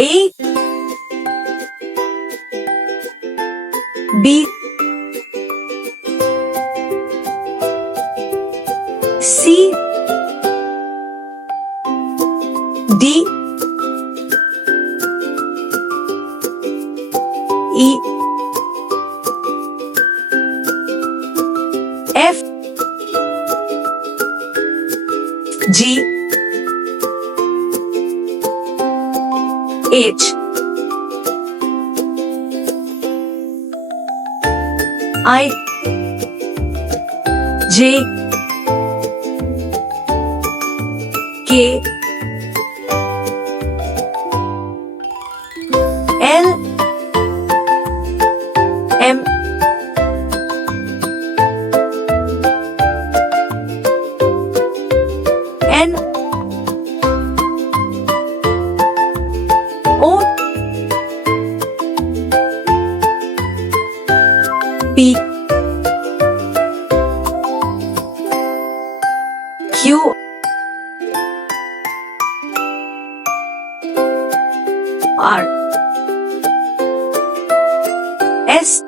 A B C D E F G H I J K L M N O P Q R S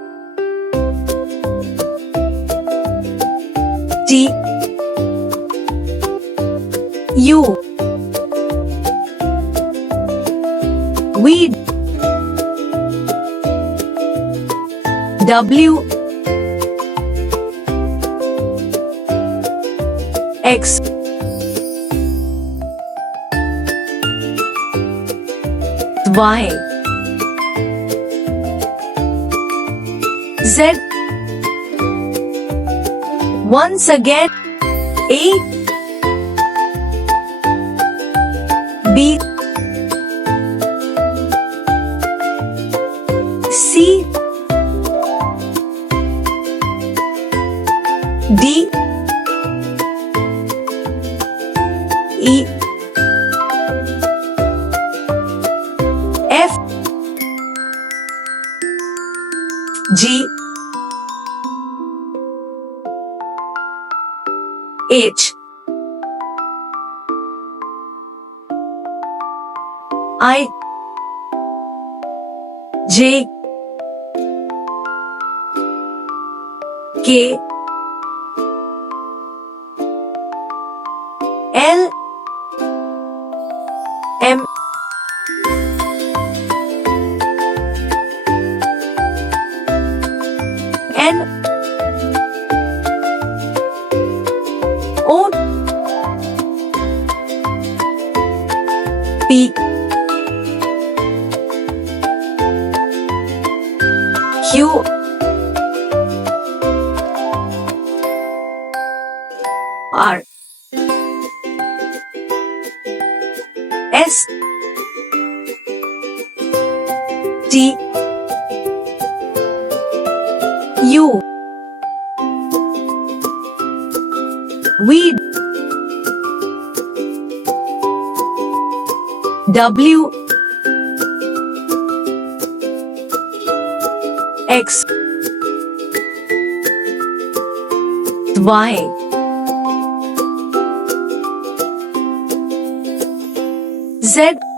T U V W X Y Z. Once again, A B C D E F G H I J K L M N O P Q R S T U V W X Y Z.